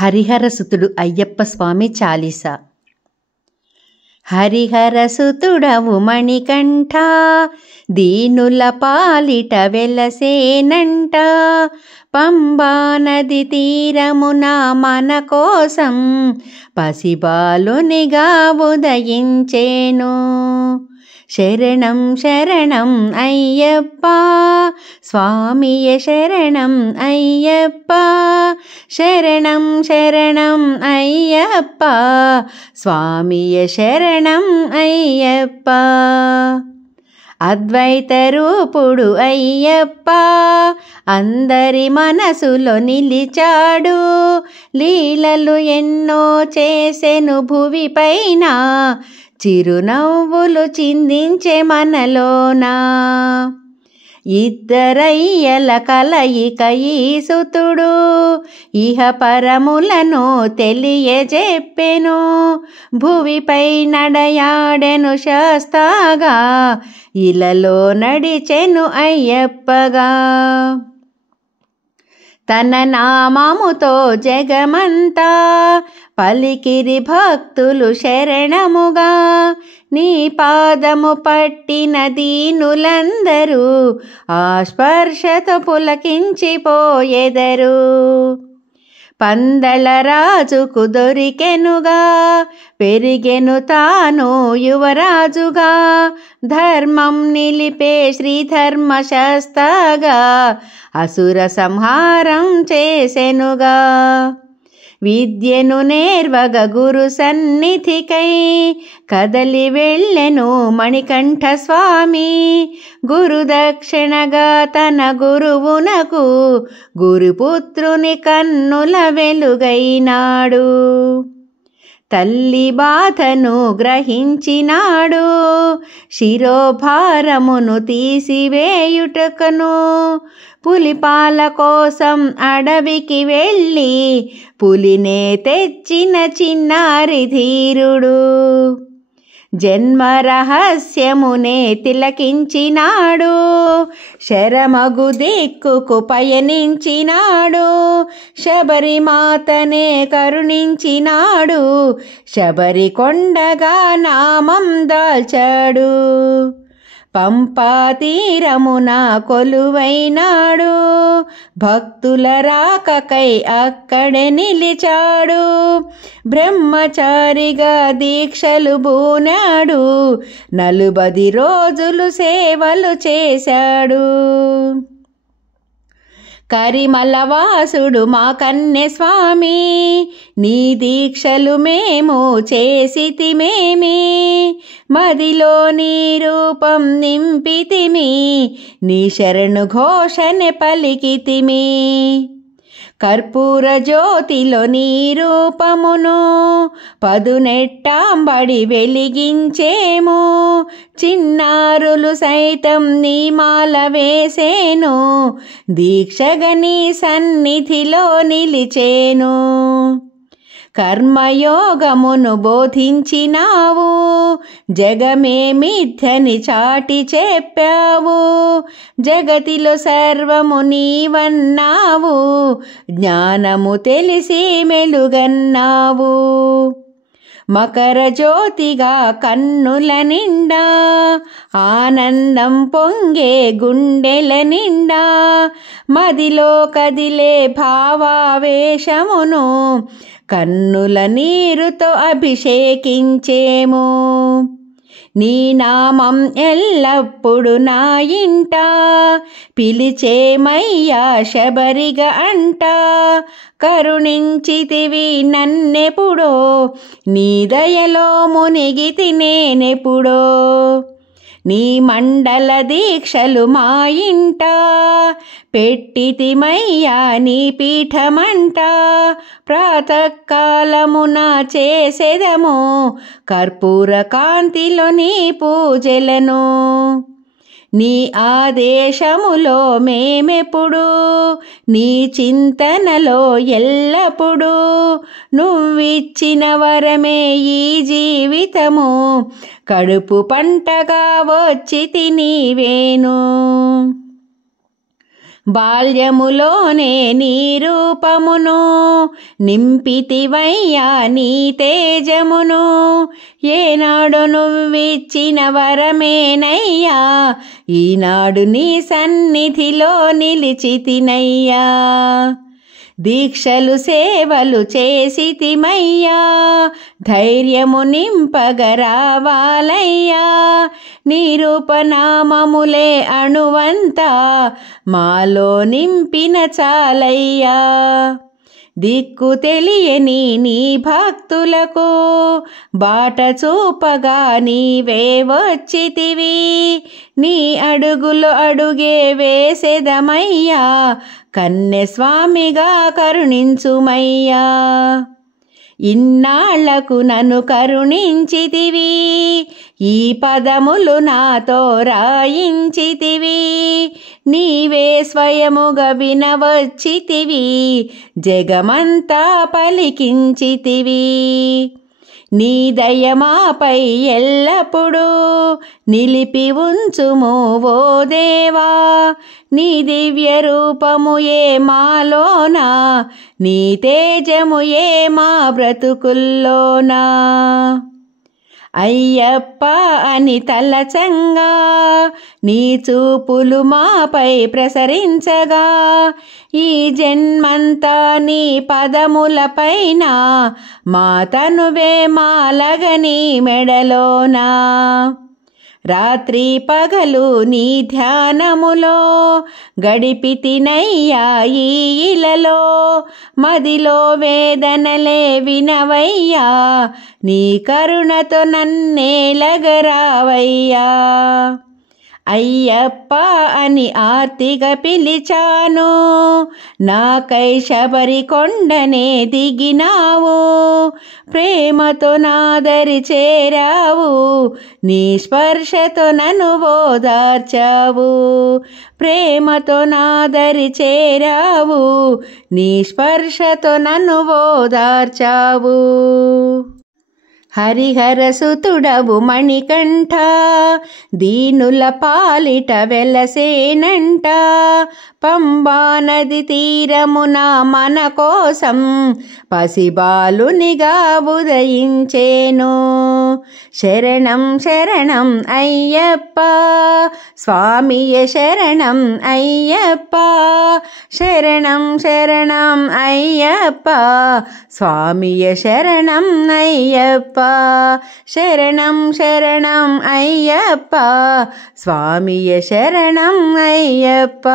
హరిహరసుతుడు అయ్యప్ప స్వామి చాలీసా. హరిహరసుతుడవు మణికంఠ, దీనుల పాలిట వెలసేనంట. పంబా నది తీరమున మన కోసం పసిబాలునిగా ఉదయించేను. శరణం శరణం అయ్యప్ప స్వామియే శరణం అయ్యప్ప, శరణం శరణం అయ్యప్ప స్వామియే శరణం అయ్యప్ప. అద్వైత రూపుడు అయ్యప్ప అందరి మనసులో నిలిచాడు. లీలలు ఎన్నో చేసెను భువిపైన, చిరునవ్వులు చిందించే మనలోనా. ఇద్దరయ్యల కలయిక ఈసుతుడు ఇహ పరములను తెలియజెప్పెను. భువిపై నడయాడెను శాస్తాగా, ఇలలో నడిచెను అయ్యప్పగా. తన నామముతో జగమంతా పలికిరి భక్తులు శరణముగా. నీ పాదము పట్టిన దీనులందరూ ఆ స్పర్శతో పులకించిపోయెదరు. పందల రాజుకు దొరికెనుగా, పెరిగెను తాను యువరాజుగా. ధర్మం నిలిపే శ్రీధర్మశాస్త్రగా, అసుర సంహారం చేసెనుగా. విద్యను నేర్వగ గురు సన్నిధికై కదలి వెళ్ళెను మణికంఠ స్వామి. గురు దక్షిణగా తన గురువునకు గురుపుత్రుని కన్నుల వెలుగైనాడు. తల్లి బాధను గ్రహించినాడు, శిరోభారమును తీసివేయుటకును. పులిపాల కోసం అడవికి వెళ్ళి పులినే తెచ్చిన చిన్నారి ధీరుడు. జన్మ రహస్యమునే తిలకించినాడు, శరమగు దిక్కుకు పయనించినాడు. శబరిమాతనే కరుణించినాడు, శబరి కొండగా నామం దాల్చాడు. పంపా తీరమున కొలువైనాడు, భక్తుల రాకకై అక్కడే నిలిచాడు. బ్రహ్మచారిగా దీక్షలు బూనాడు, 40 రోజులు సేవలు చేశాడు. కరిమలవాసుడు మా కన్నె స్వామి, నీ దీక్షలు మేము చేసితిమేమి. మదిలో నీ రూపం నింపితిమి, నీ శరణు ఘోషనే పలికితిమి. కర్పూర జ్యోతిలో నీ రూపమును పదునెట్టాంబడి వెలిగించేము. చిన్నారులు సైతం నీ మాల వేసేను, దీక్షగా నీ సన్నిధిలో నిలిచేను. కర్మయోగమును బోధించినావు, జగమే మిథ్యని చాటి చెప్పావు. జగతిలో సర్వము నీవన్నావు, జ్ఞానము తెలిసి మెలుగన్నావు. మకర జ్యోతిగా కన్నుల నిండా ఆనందం పొంగే గుండెల నిండా. మదిలో కదిలే భావావేశమును కన్నుల నీరుతో అభిషేకించేము. నీ నామం ఎల్లప్పుడు నా ఇంట పిలిచేమయ్యా శబరిగా అంట. కరుణించితివి నన్నెప్పుడో, నీ దయలో మునిగితి నేనెప్పుడో. నీ మండల దీక్షలు మా ఇంట పెట్టితిమయ్యా నీ పీఠమంట. ప్రాతకాలమున చేసేదము కర్పూర కాంతిలో నీ పూజలను. నీ ఆదేశములో మేమెప్పుడు, నీ చింతనలో ఎల్లప్పుడూ. నువ్విచ్చిన వరమే ఈ జీవితము, కడుపు పంటగా వచ్చి తినివేను. బాల్యములోనే నీ రూపమును నింపితివయ్యా నీ తేజమును ఏనాడు నువ్విచ్చిన వరమేనయ్యా ఈనాడు నీ సన్నిధిలో నిలిచితినయ్యా దీక్షలు సేవలు చేసితిమయ్యా ధైర్యము నింపగరావాలయ్యా నీ రూపనామములే అణువంతా మాలో నింపిన చాలయ్యా దిక్కు తెలియని నీ భక్తులకు బాట చూపగా నీవే వచ్చితివి నీ అడుగులు అడుగే వేసెదమయ్యా కన్నె స్వామిగా కరుణించుమయ్యా ఇన్నాళ్లకు నన్ను కరుణించితివి ఈ పదములు నాతో రాయించితివి నీవే స్వయముగా వినవచ్చితివి జగమంతా పలికించితివి నీ దయమాపై ఎల్లప్పుడూ నిలిపి ఉంచుము ఓ దేవా నీ దివ్య రూపము ఏ మాలోనా నీ తేజము ఏ మా బ్రతుకుల్లోనా అయ్యప్ప అని తలచంగా నీ చూపులు మాపై ప్రసరించగా ఈ జన్మంతా నీ పదములపైన మా తనువే మాలగని మెడలోనా రాత్రి పగలు నీ ధ్యానములో గడిపితినయ్యా ఈ ఇలలో మదిలో వేదనలే వినవయ్యా నీ కరుణతో నన్నేలగరావయ్యా అయ్యప్ప అని ఆర్తిగా పిలిచాను నాకై శబరి కొండనే దిగినావు ప్రేమతో నాదరి చేరావు నీ స్పర్శతో నన్ను ఓదార్చావు ప్రేమతో నాదరి చేరావు నీ స్పర్శతో నన్ను ఓదార్చావు హరిహరసుతుడవు మణికంఠ దీనుల పాలిట వెలసేనంట పంబా నది తీరమున మన కోసం పసిబాలునిగా ఉదయించేను శరణం శరణం అయ్యప్ప స్వామియ శరణం అయ్యప్ప శరణం శరణం అయ్యప్ప స్వామియ శరణం అయ్యప్ప శరణం శరణం అయ్యప్ప స్వామియ శరణం అయ్యప్ప